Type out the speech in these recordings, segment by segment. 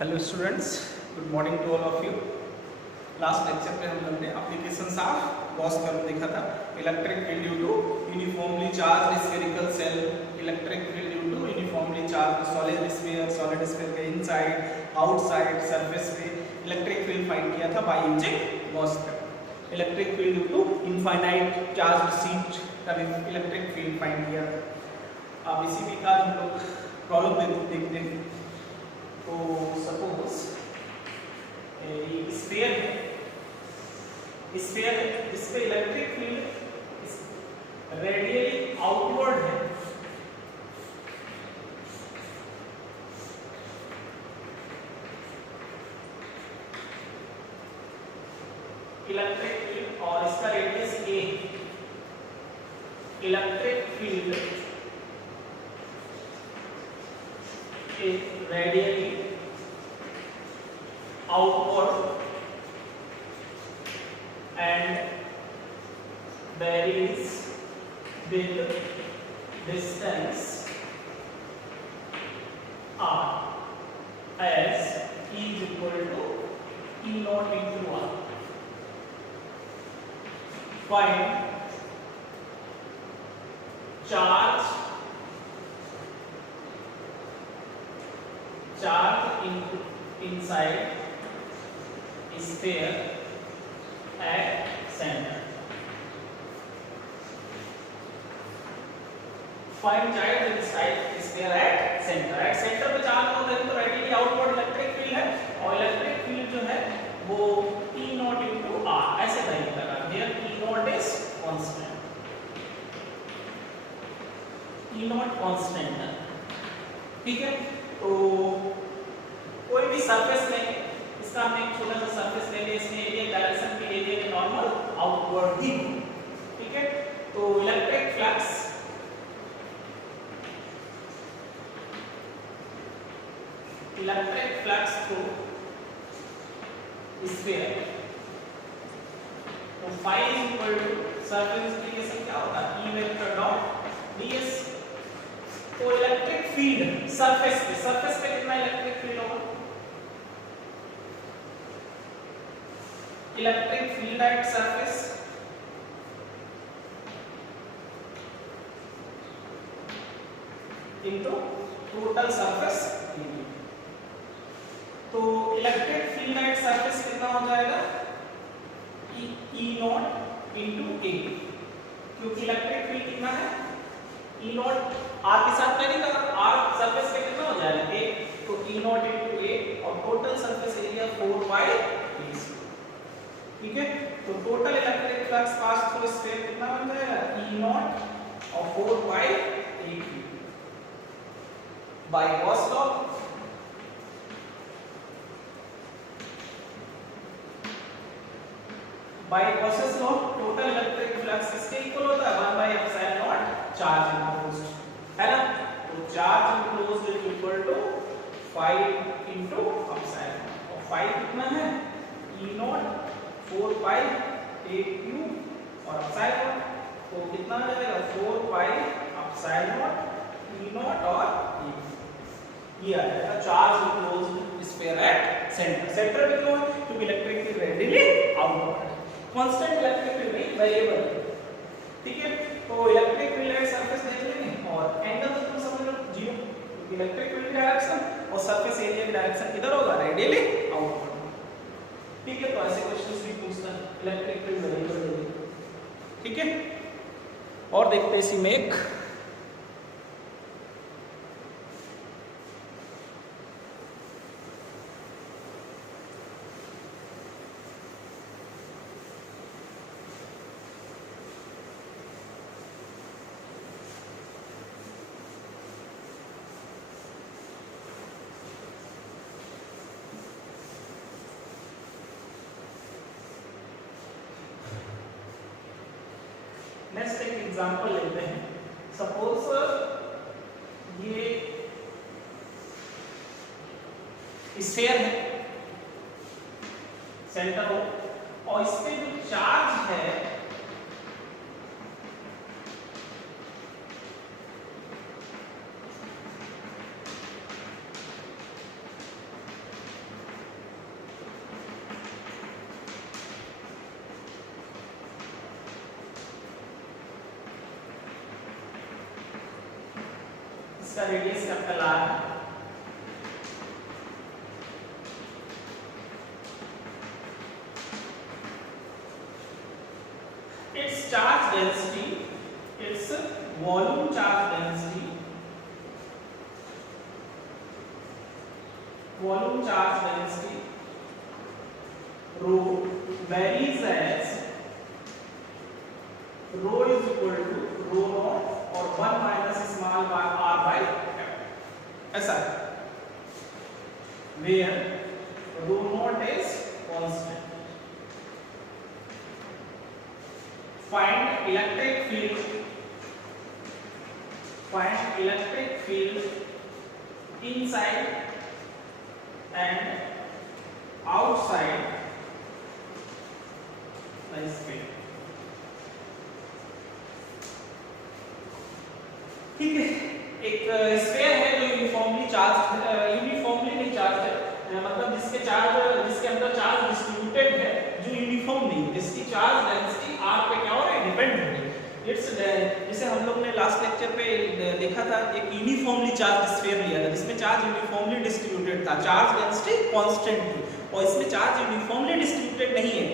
Hello students, good morning to all of you. Last lecture में हम लोग ने एप्लीकेशंस ऑफ गॉस थ्योरम देखा था। Electric field due to uniformly charge spherical shell, electric field due to uniformly charge solid sphere के inside outside surface पे electric field find किया था by using Gauss theorem. Electric field due to infinite charge received का electric field find किया था। अब इसी के बाद हम लोग प्रॉब्लम देखते हैं। तो सपोज स्फीयर है जिसपे इलेक्ट्रिक फील्ड रेडियली आउटवर्ड है, इलेक्ट्रिक फील्ड और इसका रेडियस a है। Electric field radially outward and varies with distance r as E is equal to E naught into r. Find charge inside sphere at center. Find charge inside sphere at center. At center पे charge होता है तो radially outward electric field है और electric field जो है वो E naught into R ऐसे वैल्यू लगा। Here E naught is constant. E naught constant है, ठीक है। तो कोई भी सरफेस लेंगे, इसका हमने एक छोटा सा सरफेस ले लिया, इसमें एरिया डायरेक्शन के एरिया के नॉर्मल आउटवर्ड ही, ठीक है। तो इलेक्ट्रिक फ्लक्स थ्रू स्फीयर, तो phi is equal to surface integration क्या होता है E वेक्टर डॉट ds। तो इलेक्ट्रिक फील्ड सरफेस पे कितना इलेक्ट्रिक फील्ड होगा? Electric field at surface into total surface area. तो इलेक्ट्रिक फील्ड एट सरफेस कितना हो जाएगा? E नॉट इनटू a, क्योंकि इलेक्ट्रिक फील्ड कितना है E नॉट r के साथ नहीं कर रहा, r सरफेस पे कितना हो जाएगा a, तो E नॉट इनटू a और total surface area 4 pi a, ठीक है। तो total electric flux pass through sphere कितना बन जाएगा? E नॉट और 4 pi a by Gauss law. By Gauss's law total electric flux इसके इक्वल होता है 1 by epsilon naught charge enclosed, है ना। तो charge enclosed is equal to 5 into epsilon, और 5 कितना है? E naught 4 pi a cube और एप्सिलॉन, तो कितना आ जाएगा? 4 पाई एप्सिलॉन E नॉट और a, ये आ जाएगा charge enclosed sphere at centre. Centre पे क्यों है? क्योंकि electric field radially outward, constant electric field नहीं वेरिएबल, ठीक है। तो इलेक्ट्रिक फील्ड एट सरफेस देख लेंगे और एंगल तो तुम समझ लो 0, क्योंकि इलेक्ट्रिक फील्ड की डायरेक्शन और सरफेस एरिया की डायरेक्शन किधर होगा? रेडियली आउटवर्ड, ठीक है। तो ऐसे क्वेश्चंस भी पूछता है इलेक्ट्रिक फील्ड वेरिएबल, ठीक है। और देखते हैं इसी में एक नेक्स्ट एक एग्जांपल लेते हैं। सपोज ये स्फीयर है, सेंटर हो, और इस पे जो चार्ज है इसका रेडियस कैपिटल आर है। its charge density, its volume charge density, rho varies as rho is equal to rho naught और 1 minus small r by ऐसा, where rho naught is constant. Find electric field inside and outside the sphere. ठीक है, एक sphere है जो uniformly नहीं charge है, मतलब जिसके अंदर चार्ज डिस्ट्रीब्यूटेड है, जो यूनिफॉर्म नहीं है, जिसकी चार्ज डेंसिटी r पे क्या हो रहा है, डिपेंड हो रही है। जैसे हम लोग ने लास्ट लेक्चर पे देखा था, एक यूनिफॉर्मली चार्ज स्फीयर लिया था जिसमें चार्ज यूनिफॉर्मली डिस्ट्रीब्यूटेड था, चार्ज डेंसिटी कांस्टेंट थी, और इसमें चार्ज यूनिफॉर्मली डिस्ट्रीब्यूटेड नहीं है,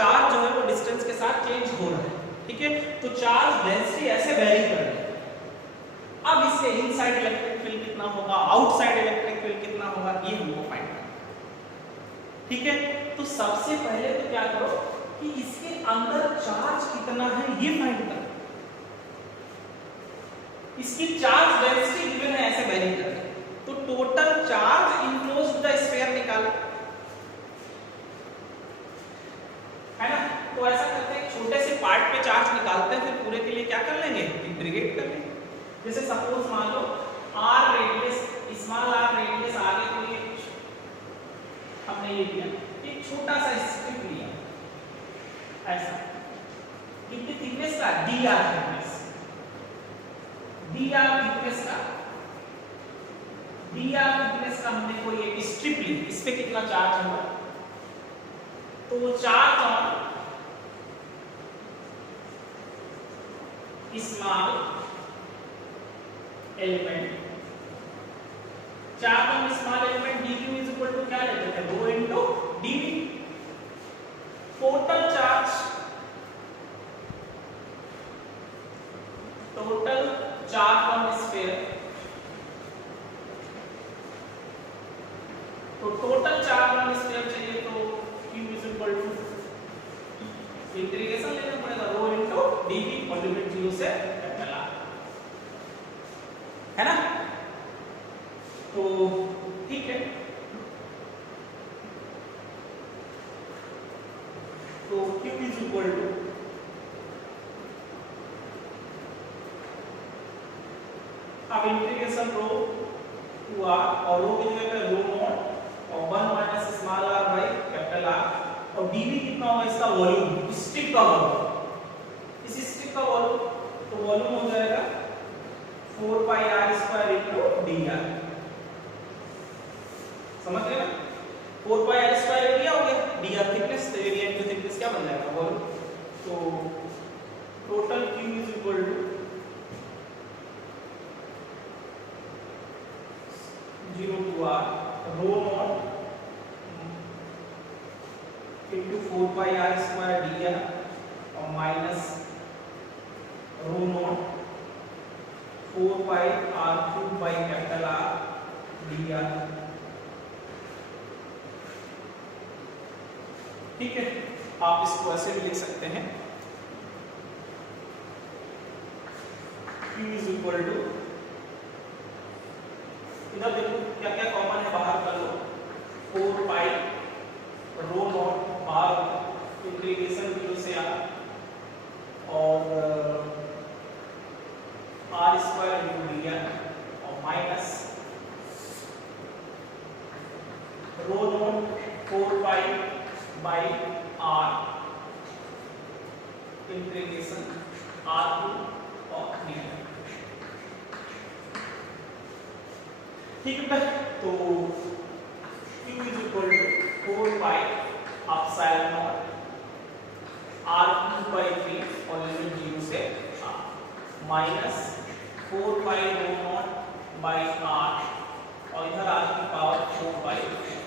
चार्ज जो है वो डिस्टेंस के साथ चेंज हो रहा है। ठीक है, तो चार्ज डेंसिटी ऐसे वेरी कर रही है। अब इसके इनसाइड इलेक्ट्रिक फील्ड कितना होगा, आउटसाइड इलेक्ट्रिक फील्ड कितना होगा, ये हमको फाइंड करना है। ठीक है, तो सबसे पहले तो क्या करो कि इसके अंदर चार्ज कितना है ये फाइंड करो। इसकी चार्ज डेंसिटी गिवन है, ऐसे वेरी कर रही है, तो total charge enclosed the sphere निकालो, है ना। तो ऐसा करते हैं, छोटे से पार्ट पे चार्ज निकालते हैं, फिर पूरे के लिए क्या कर लेंगे, इंटीग्रेट कर लेंगे। जैसे सपोज मान लो r radius, small r radius आगे को ये हमने ये किया, एक छोटा सा स्ट्रिप लिया ऐसा, कितनी थिकनेस का, dr थिकनेस का हमने कोई एक स्ट्रिप ली, इस पे कितना चार्ज होगा, तो वो charge on small element, charge on small element dq is equal to क्या लेते थे, rho into dv। Total charge on sphere, तो टोटल चार्ज ऑन स्फीयर चाहिए तो q is equal to integration लेना पड़ेगा, rho इनटू dv और limit 0 से कैपिटल r, है ना। तो ठीक है, तो q इज इक्वल टू अब इंटीग्रेशन रो टू r और रो की जगह पे रो नॉट और 1 minus small r by capital R, और dv कितना होगा, इसका वॉल्यूम, स्ट्रिप का वॉल्यूम, इस स्ट्रिप का वॉल्यूम, तो वॉल्यूम हो जाएगा 4 pi r square into dr, समझ गए ना। 4 पाई r स्क्वायर एरिया हो गया, dr थिकनेस, तो एरिया इनटू थिकनेस क्या बन जाएगा, वॉल्यूम। तो total q is equal to 0 to r rho naught into 4 pi r square dr और minus rho naught 4 pi r cube by capital R dr। ठीक है, आप इसको ऐसे भी लिख सकते हैं, q is equal to, इधर देखो क्या क्या कॉमन है, बाहर कर लो, 4 पाई रो नॉट बाहर इंटीग्रेशन 0 से r और r स्क्वायर इनटू dr और minus rho naught 4 pi by r integration r और dr। ठीक है, तो q is equal to 4 pi epsilon naught r cube by 3 और लिमिट 0 से r minus 4 pi rho naught by R और इधर are की पावर 4 बाई 4।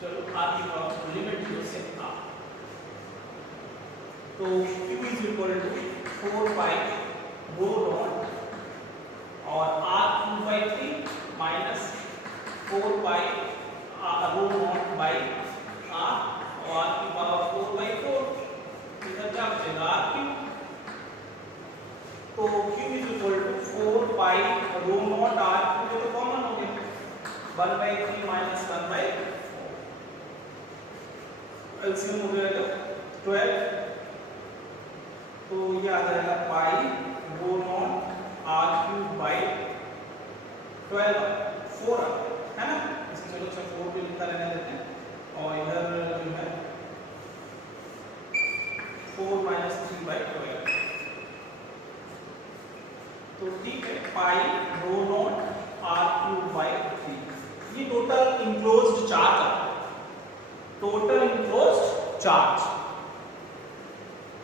चलो आर की पावर लिमिट 0 से आर, तो Q is equal to 4 by rho naught और R cube by 3 minus 4 by rho naught by R और आर की पावर 4 बाई 4, इधर क्या बचेगा आर क्यूब। तो Q is equal to 4 by rho naught R cube, ये तो कॉमन हो गया 1 बाई 3 माइनस 1 बाई 4, एलसीएम हो जाएगा 12, तो ये आ जाएगा पाई rho naught R cube by 12 4 है ना। इसमें चलो अच्छा 4 भी लिखा रहने देते हैं और इधर जो है 4 माइनस 3 बाई 12, तो ठीक है पाई rho naught R cube by 3। ये टोटल इंक्लोज्ड चार्ज है, टोटल इंक्लोज्ड चार्ज,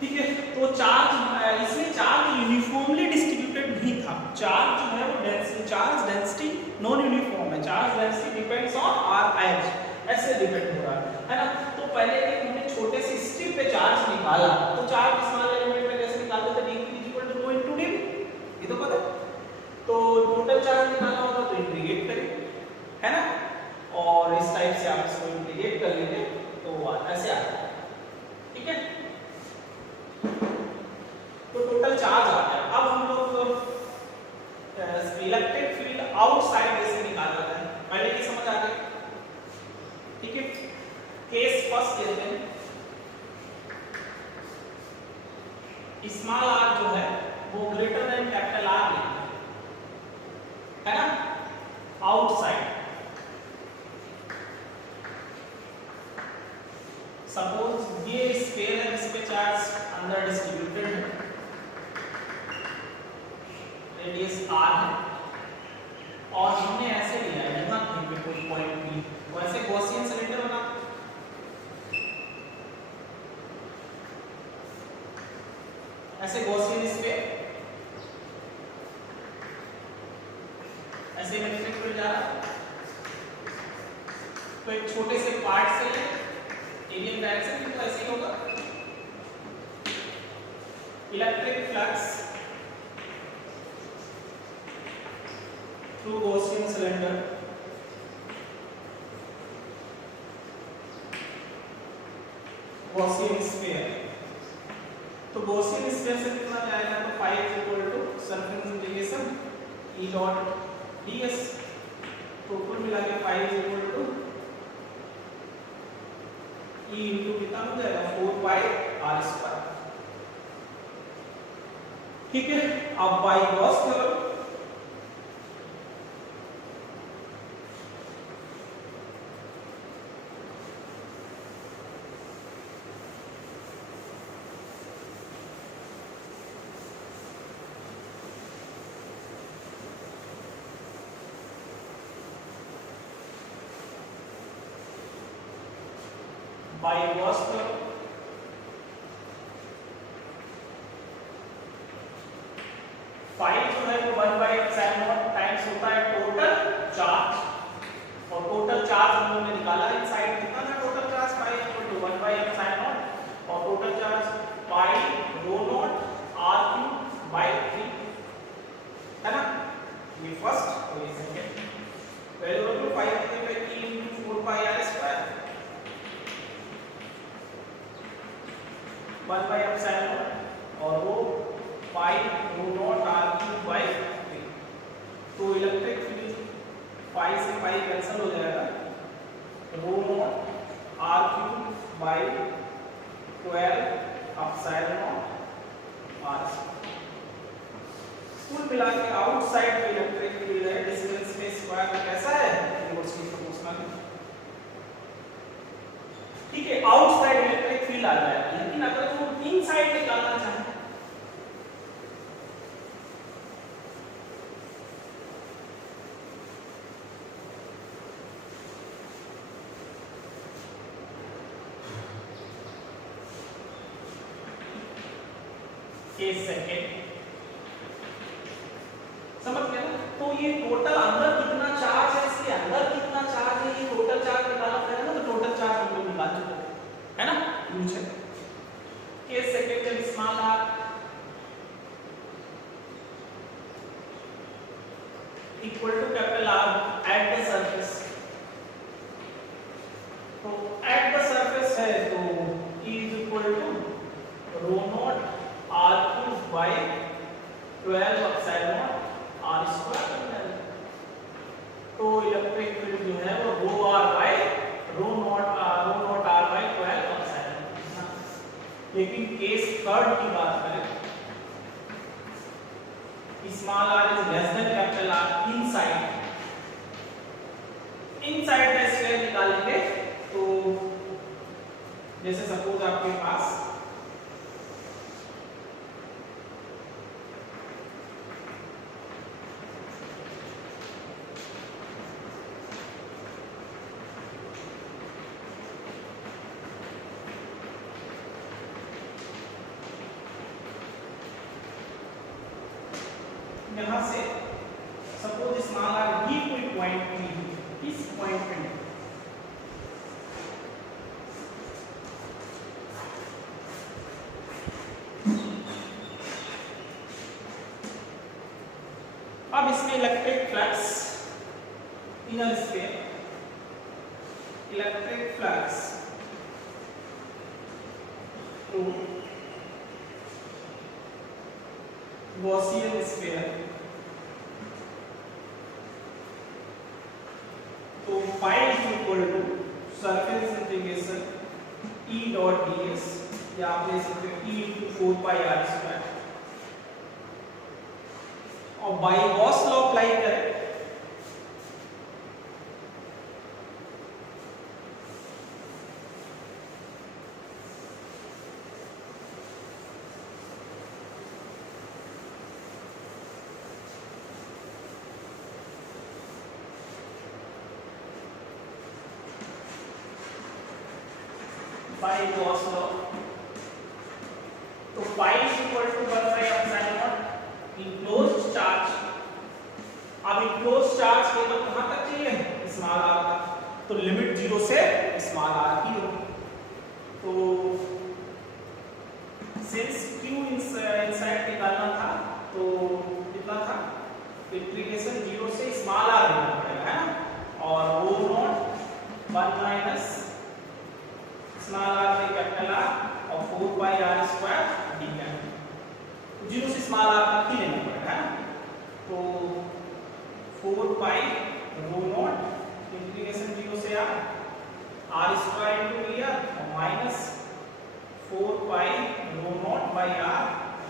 ठीक है। तो चार्ज इसमें चार्ज यूनिफॉर्मली डिस्ट्रीब्यूटेड नहीं था, चार्ज जो है वो चार्ज डेंसिटी नॉन यूनिफॉर्म है, charge density depends on R as, ऐसे डिपेंड हो रहा है ना। तो पहले एक हमने छोटे से स्ट्रिप पे चार्ज निकाला, तो चार्ज स्मॉल एलिमेंट में कैसे निकालते थे, dq = ρ * dv, ये तो पता है। तो टोटल चार्ज निकालना होगा तो इंटीग्रेट करें, है ना, और इस टाइप से आप इसको इंटीग्रेट कर लेंगे तो ऐसे आ जाएगा, ठीक है। तो टोटल चार्ज आ गया। अब हम लोग इलेक्ट्रिक फील्ड आउटसाइड कैसे निकाला जाता है, पहले ये समझ आ गई, ठीक है। केस फर्स्ट लेते हैं, स्मॉल आर जो है वो ग्रेटर देन कैपिटल आर लेंगे, है ना, आउटसाइड। सपोज ये स्फीयर है जिस पे चार्ज अंदर डिस्ट्रीब्यूटेड है, रेडियस r है और हमने ऐसे लिया है यहाँ कहीं पे कोई पॉइंट P, वैसे गॉसियन सिलेंडर बना, ऐसे गॉसियन इस पे ऐसे इलेक्ट्रिक फील्ड जा रहा है, तो एक छोटे से पार्ट से एरियल डायरेक्शन तो ऐसे ही होगा, electric flux through Gaussian cylinder Gaussian sphere। तो Gaussian sphere से कितना जाएगा, तो phi is equal to surface integration E dot ds, तो कुल मिला के phi is equal to E into कितना हो जाएगा 4 pi r square, ठीक है। अब by Gauss theorem by Gauss theorem phi जो है वो 1 by epsilon naught टाइम्स होता है टोटल चार्ज, और टोटल चार्ज हम लोगों ने निकाला इनसाइड कितना था total charge phi = 1 by epsilon naught और total charge pi rho naught r cube by 3, है ना। ये फर्स्ट और ये सेकंड, पहले वाला तो phi कितने पे E into 4 pi r square 1 by epsilon naught और वो pi rho naught r cube by 3, तो इलेक्ट्रिक फील्ड pi से pi कैंसिल हो जाएगा, rho naught r cube by 12 epsilon naught r square। कुल मिला के आउटसाइड जो इलेक्ट्रिक फील्ड है डिस्टेंस में स्क्वायर कैसा है, इनवर्सली प्रोपोर्शनल, ठीक है। आउटसाइड इलेक्ट्रिक फील्ड आ जाएगा, लेकिन अगर तुम इनसाइड निकालना चाहे केस सेकंड, समझ गए ना। कि टोटल अंदर कितना चार्ज है, इसके अंदर कितना चार्ज है, ये टोटल चार्ज निकालना पड़ेगा ना, तो टोटल चार्ज हम लोग निकाल चुके हैं, है ना। नीचे केस सेकंड जब small R equal to capital R at the surface, तो एट द सरफेस है तो E is equal to rho naught r cube by 12 epsilon naught r square. तो इलेक्ट्रिक फील्ड जो है वो rho r by rho naught r by 12 epsilon. लेकिन case third की बात करें, small r is less than capital R inside का square निकालेंगे। तो जैसे सपोज आपके पास यहां से सपोज स्मॉल r ये कोई पॉइंट P है, इस पॉइंट पे अब इसमें electric flux inner sphere, electric flux to Gaussian sphere, तो phi is equal to surface integration E dot ds, या आप ले सकते हो E into 4 pi r square, और बाय गॉस लॉ अप्लाई करें बाय गॉस लॉ, तो pi is equal to 1 by epsilon naught enclosed charge. अब इनक्लोज्ड चार्ज के तो कहां तक चाहिए, स्मॉल r तक, तो लिमिट 0 से स्मॉल r की होगी। तो सिंस q इनसाइड निकालना था तो कितना था, इंटीग्रेशन 0 से स्मॉल r लेना पड़ेगा, है ना, और rho naught 1 minus small r by capital R और 4 बाय r स्क्वायर dr, 0 से स्मॉल r तक ही लेना पड़ेगा, है ना। तो 4 पाई रो नॉट इंटीग्रेशन 0 से r स्क्वायर इनटू dr और minus 4 pi rho naught by r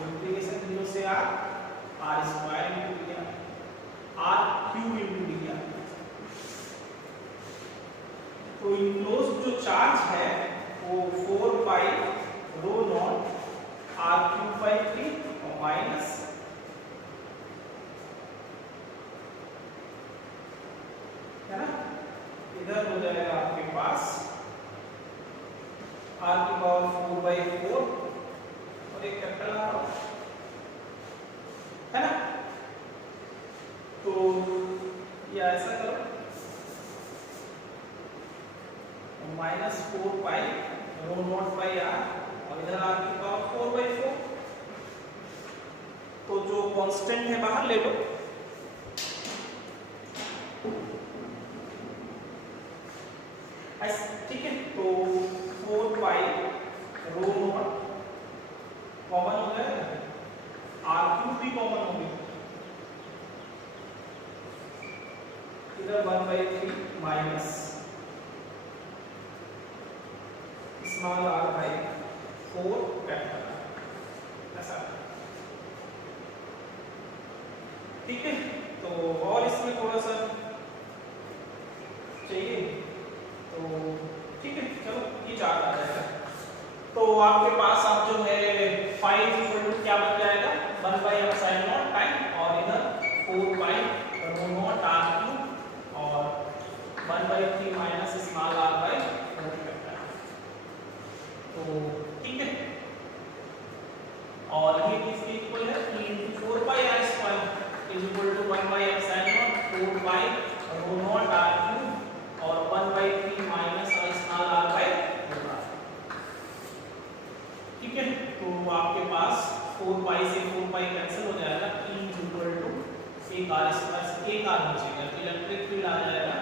integration 0 से r square into dr r cube into dr। तो इनक्लोज्ड जो चार्ज है वो 4 pi rho naught r cube by 3 और minus है ना, इधर हो जाएगा आपके पास r की पावर 4 बाई 4 और एक कैपिटल R है ना। तो ये ऐसा करो, minus 4 pi rho naught by r और इधर r की पावर 4 बाई 4, तो जो कांस्टेंट है बाहर ले लो, ठीक है। तो 4 पाई रो नॉट कॉमन हो गया, r क्यूब भी कॉमन हो गया, इधर 1 by 3 minus small r by 4 capital R, ऐसा, ठीक है। तो और इसमें थोड़ा सा चाहिए, तो ठीक है, चलो ये चार्ट आ जाएगा। तो आपके पास आप जो है 5 इक्वल टू क्या बन जाएगा, 1 बाई एप्सिलॉन नॉट टाइम और इधर 4 by rho naught r cube और 1 by 3 minus small r by 4 capital R। तो ठीक है, और ये किसके इक्वल है, 4 by r square is equal to 1 by epsilon एक आर स्क्वायर से एक आर बचेगा तो इलेक्ट्रिक फील्ड आ जाएगा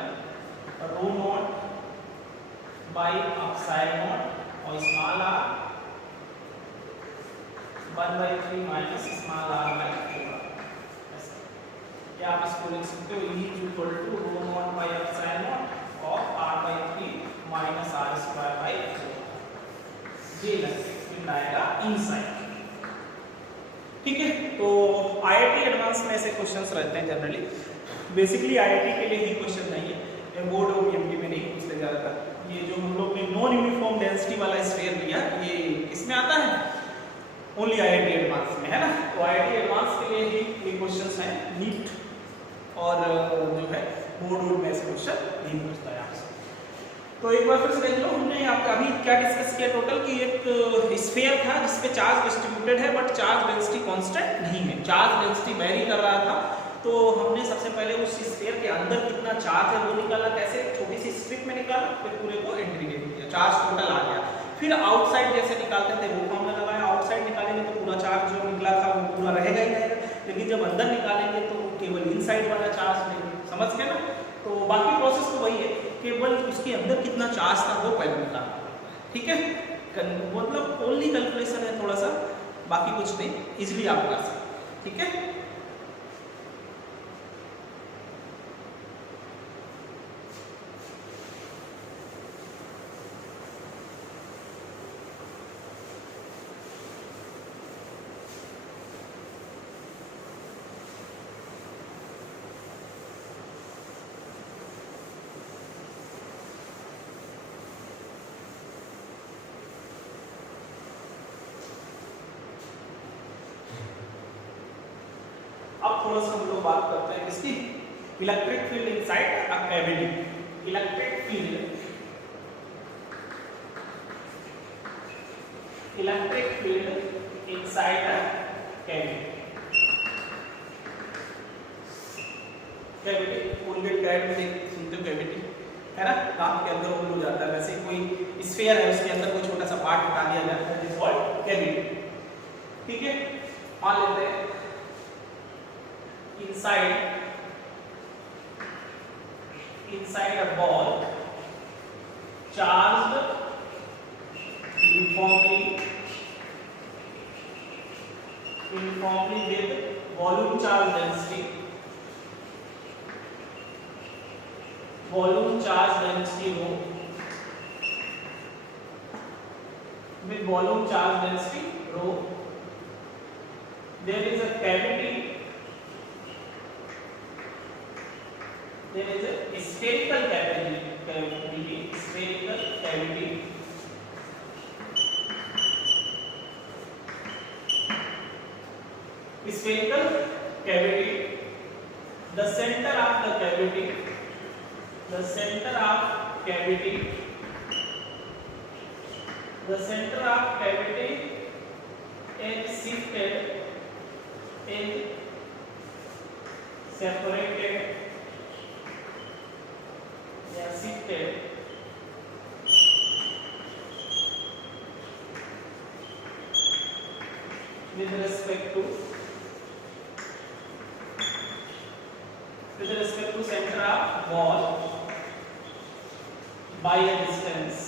rho naught by epsilon naught और small R 1/3 minus small R by 4 ऐसा। या आप इसको लिख सकते हो E equal to rho naught by epsilon naught और r/3 minus r square by 4 ये इलेक्ट्रिक फील्ड आएगा इनसाइड। ठीक है, तो आईआईटी एडवांस में ऐसे क्वेश्चंस रहते हैं जनरली, बेसिकली आईआईटी के लिए ही क्वेश्चन नहीं है, बोर्ड और बीएमटी में नहीं पूछते ज्यादातर। ये जो हम लोग ने नॉन यूनिफॉर्म डेंसिटी वाला स्फीयर लिया ये किसमें आता है, ओनली आईआईटी एडवांस में, है ना। तो आईआईटी एडवांस के लिए ही ये क्वेश्चंस हैं, नीट और जो है बोर्ड में ऐसे क्वेश्चन नहीं पूछता है आपसे। तो एक बार फिर से देख लो, हमने अभी क्या डिस्कस किया टोटल कि एक स्फीयर था जिसपे चार्ज डिस्ट्रीब्यूटेड है बट चार्ज डेंसिटी कांस्टेंट नहीं है, चार्ज डेंसिटी वेरी कर रहा था। तो हमने सबसे पहले उस स्फीयर के अंदर कितना चार्ज है वो निकाला, कैसे, छोटी सी स्ट्रिप में निकाला, फिर पूरे को इंटीग्रेट किया, चार्ज टोटल आ गया। फिर आउटसाइड जैसे निकालते थे वो फॉर्मूला लगाया, आउटसाइड निकालेंगे तो पूरा चार्ज जो निकला था वो पूरा रहेगा ही रहेगा, लेकिन जब अंदर निकालेंगे तो केवल इनसाइड वाला चार्ज लेंगे, समझ गए ना। तो बाकी प्रोसेस तो वही है, केवल उसके अंदर कितना चार्ज था वो पहले निकालना, ठीक है। मतलब ओनली कैलकुलेशन है थोड़ा सा, बाकी कुछ नहीं, इजीली आप कर सकते, ठीक है। अब थोड़ा सा हम लोग बात करते हैं किसकी, electric field inside a cavity. Electric field inside a cavity, cavity Colgate cavity सुनते हो, कैविटी है ना, दांत के अंदर होल हो जाता है, वैसे कोई स्फीयर है उसके अंदर कोई छोटा सा पार्ट हटा दिया जाता है, इज कॉल्ड कैविटी, ठीक है। मान लेते हैं inside a ball charged uniformly with volume charge density rho, with volume charge density rho, there is a cavity, there is a spherical cavity, the center of cavity is separated with respect to center of ball by a distance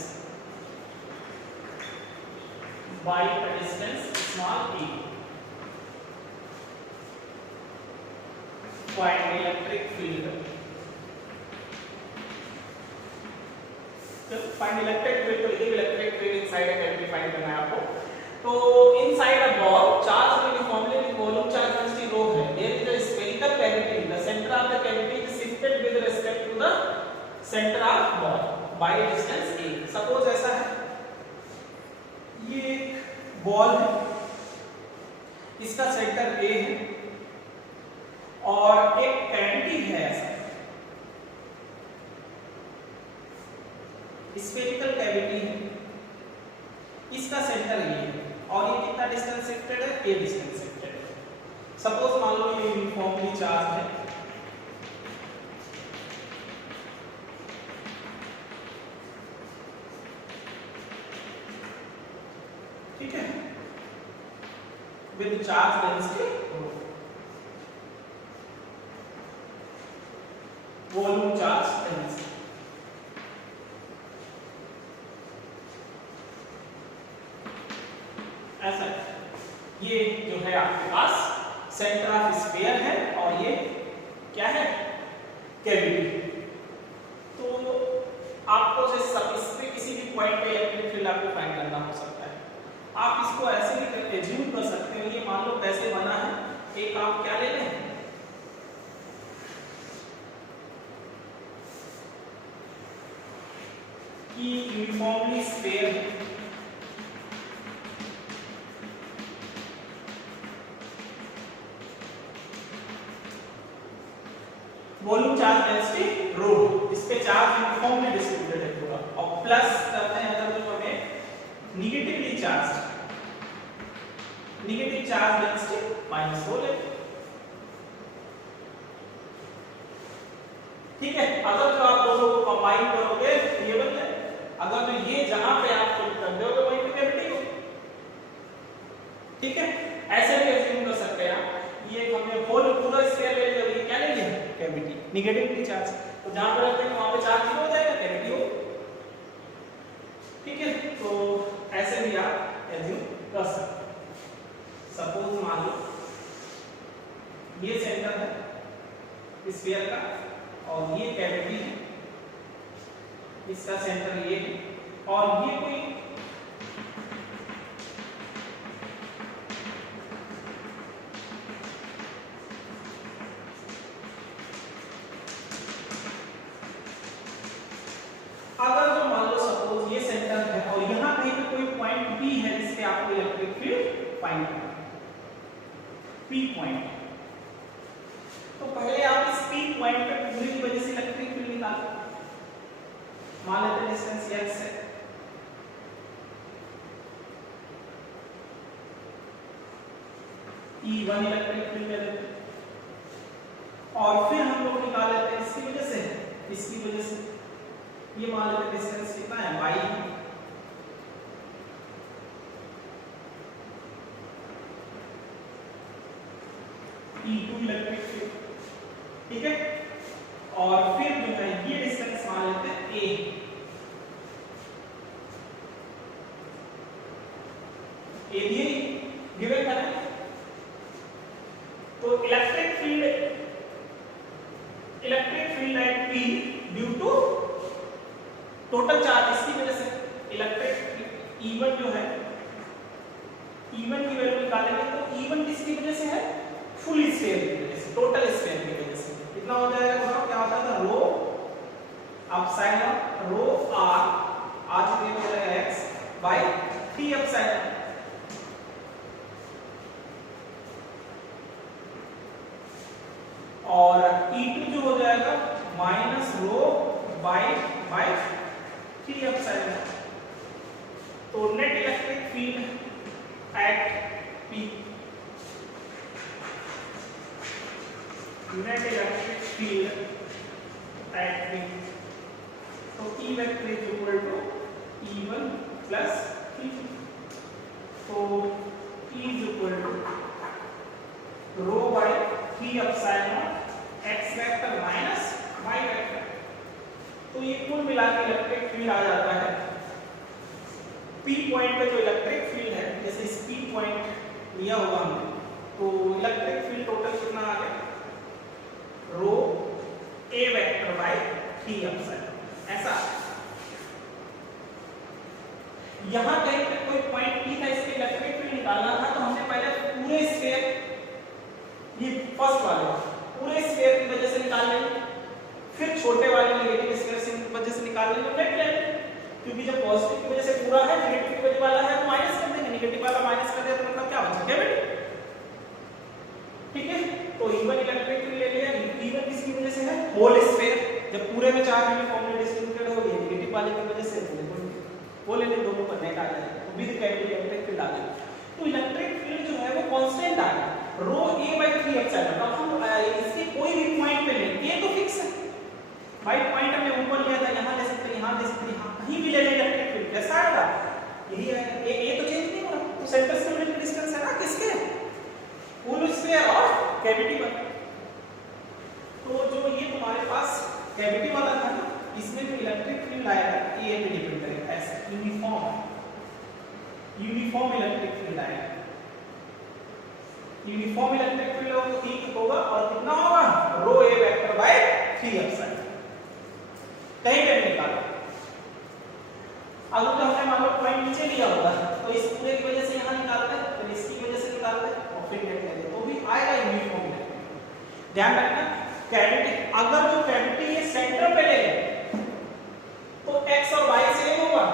small e. Find electric field. Find electric field, तो electric field inside a cavity find करना है आपको। तो inside a ball charge uniformly with volume charge density rho है, there is a spherical cavity, the centre of the cavity is shifted with respect to the centre of ball by a distance a। Suppose ऐसा है, ये एक ball है, इसका centre a है और एक कैविटी है ऐसा, स्फेरिकल कैविटी है, इसका सेंटर ये है और ये कितना डिस्टेंस शिफ्टेड है, a डिस्टेंस शिफ्टेड है। सपोज मान लो ये यूनिफॉर्मली चार्ज है, ठीक है, with charge density rho। Volume charge density. ऐसा ये जो है आपके पास सेंटर ऑफ स्फीयर है और ये क्या है, कैविटी। तो आपको इस पे किसी भी पॉइंट पे इलेक्ट्रिक फील्ड आपको फाइंड करना हो सकता है। आप इसको ऐसे भी करके एज्यूम कर सकते हो, ये मान लो कैसे बना है, एक आप क्या ले लें, कि uniformly sphere volume charge density rho, इस पे चार्ज यूनिफॉर्मली डिस्ट्रीब्यूटेड है पूरा, और प्लस करते हैं अगर जो हमें निगेटिवली चार्ज डेंसिटी माइनस हो ले। ठीक है, अगर जो आप दोनों को कंबाइन करोगे तो ये बन जाए, अगर तो ये जहां पे आप फिट कर दोगे वहीं पे कैविटी हो। ठीक है, ऐसे भी एज्यूम कर सकते हैं आप, ये हमने होल पूरा स्फीयर ले लिया, ये क्या ले लिया, कैविटी, निगेटिवली चार्ज, तो जहां पर रखते हैं वहां पे चार्ज जीरो हो जाएगा, कैविटी हो। ठीक है, तो ऐसे भी आप एज्यूम कर सकते हैं। सपोज मान लो ये सेंटर है स्फीयर का और ये कैविटी है, इसका सेंटर ये है, और ये कोई अगर जो मान लो सपोज ये सेंटर है और यहां कहीं पे कोई पॉइंट P है जिसपे आपको इलेक्ट्रिक फील्ड फाइंड करना है, P पॉइंट। तो पहले आप इस P पॉइंट पे पूरी की वजह से इलेक्ट्रिक फील्ड निकालो। मान लेते हैं डिस्टेंस x है, E1 इलेक्ट्रिक फील्ड ले लेते हैं, और फिर हम लोग निकाल लेते हैं इसकी वजह से ये मान लेते हैं डिस्टेंस कितना है, y, E2 इलेक्ट्रिक फील्ड। ठीक है, और फिर जो है ये डिस्टेंस मान लेते हैं a, ये गिवन है। तो electric field at P due to total charge, इसकी वजह से इलेक्ट्रिक E1 जो है, E1 की वैल्यू निकालेंगे तो E1 किसकी वजह से है, फुल स्फीयर की वजह से, टोटल स्फीयर की वजह से कितना हो जाएगा, क्या होता था, रो एप्सिलॉन रो r आ चुके हैं मेरा x बाय 3 एप्सिलॉन, और E2 जो हो जाएगा माइनस रो बाय 3 एप्सिलॉन। तो net electric field at P, net electric field at P, तो E vector is equal to E1 plus P, तो E is equal to rho by 3 epsilon x vector minus y vector. तो ये कुल मिला के electric field आ जाता है P point पे जो इलेक्ट्रिक फील्ड है, जैसे इस P पॉइंट लिया होगा हमने, तो इलेक्ट्रिक फील्ड टोटल कितना आ गया, रो a वेक्टर बाय 3 एप्सिलॉन। ऐसा यहां कहीं पे कोई पॉइंट P था, इसके इलेक्ट्रिक फील्ड निकालना था, तो हमने पहले पूरे स्फीयर, ये फर्स्ट वाले पूरे स्फीयर की वजह से निकाल लेंगे, फिर छोटे वाले नेगेटिव स्फीयर से वजह से निकाल लेंगे नेट ले, क्योंकि जब पॉजिटिव की वजह से पूरा है, नेगेटिव की वजह वाला है तो माइनस कर देंगे, नेगेटिव वाला माइनस कर दिया तो मतलब क्या बचा, कैविटी। ठीक है, तो E1 इलेक्ट्रिक फील्ड ले लिया, E1 किसकी वजह से है, होल स्फीयर, जब पूरे में चार्ज यूनिफॉर्मली डिस्ट्रीब्यूटेड हो गई, नेगेटिव वाले की वजह से वो ले ले, दोनों पर नेट आ जाएगा, तो विद कैविटी इलेक्ट्रिक फील्ड आ गया। तो इलेक्ट्रिक फील्ड जो है वो कांस्टेंट आ गया, रो a by 3 एप्सिलॉन। अब हम इसके कोई भी पॉइंट पे लें, a तो फिक्स है, भाई पॉइंट हमने ऊपर लिया था, यहां ले सकते हैं, यहां ले सकते हैं, यहां कहीं भी ले लें इलेक्ट्रिक फील्ड कैसा आएगा, यही आएगा। a तो चेंज नहीं हो रहा, तो सेंटर से मिडिल डिस्टेंस है ना किसके, फुल स्फीयर और कैविटी पर। तो जो ये तुम्हारे पास कैविटी वाला था ना, इसमें जो इलेक्ट्रिक फील्ड आएगा ये पे डिपेंड करेगा, ऐसे यूनिफॉर्म इलेक्ट्रिक फील्ड आएगा। यूनिफॉर्म इलेक्ट्रिक फील्ड होगा और कितना होगा, रो ए वेक्टर बाय 3 एप्सिलॉन। कहीं पे भी निकालो, अगर तो हमने मान लो पॉइंट नीचे लिया होगा तो इस पूरे की वजह से यहाँ निकालते हैं, फिर इसकी वजह से निकालते हैं और फिर नेट लेते तो भी आएगा यूनिफॉर्म इलेक्ट्रिक। ध्यान रखना कैविटी, अगर जो कैविटी ये सेंटर पे ले गए तो x और y सेम होगा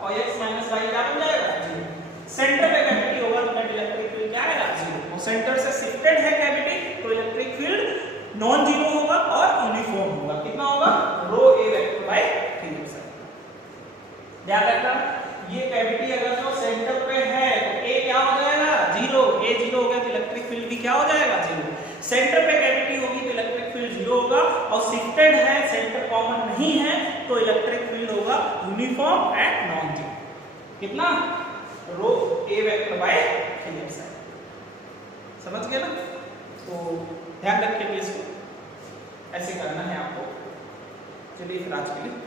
और x माइनस y क्या बन जाएगा, 0। सेंटर पे कैविटी होगा तो नेट इलेक्ट्रिक फील्ड क्या आएगा, 0। और सेंटर से शिफ्टेड है कैविटी तो इलेक्ट्रिक फील्ड नॉन जीरो होगा और यूनिफॉर्म होगा। कितना होगा, रो ए वेक्टर बाय 3 एप्सिलॉन। ध्यान रखना ये कैविटी अगर जो सेंटर पे है तो a क्या हो जाएगा, 0। a 0 हो गया तो इलेक्ट्रिक फील्ड भी क्या हो जाएगा, 0। सेंटर पे कैविटी होगी तो इलेक्ट्रिक फील्ड 0 होगा और शिफ्टेड है, सेंटर कॉमन नहीं है तो इलेक्ट्रिक फील्ड होगा यूनिफॉर्म एंड नॉन जीरो। कितना, रो ए वेक्टर बाय 3 एप्सिलॉन। समझ गए ना? तो ध्यान रखिए इसको, ऐसे करना है आपको। चलिए फिर आज के लिए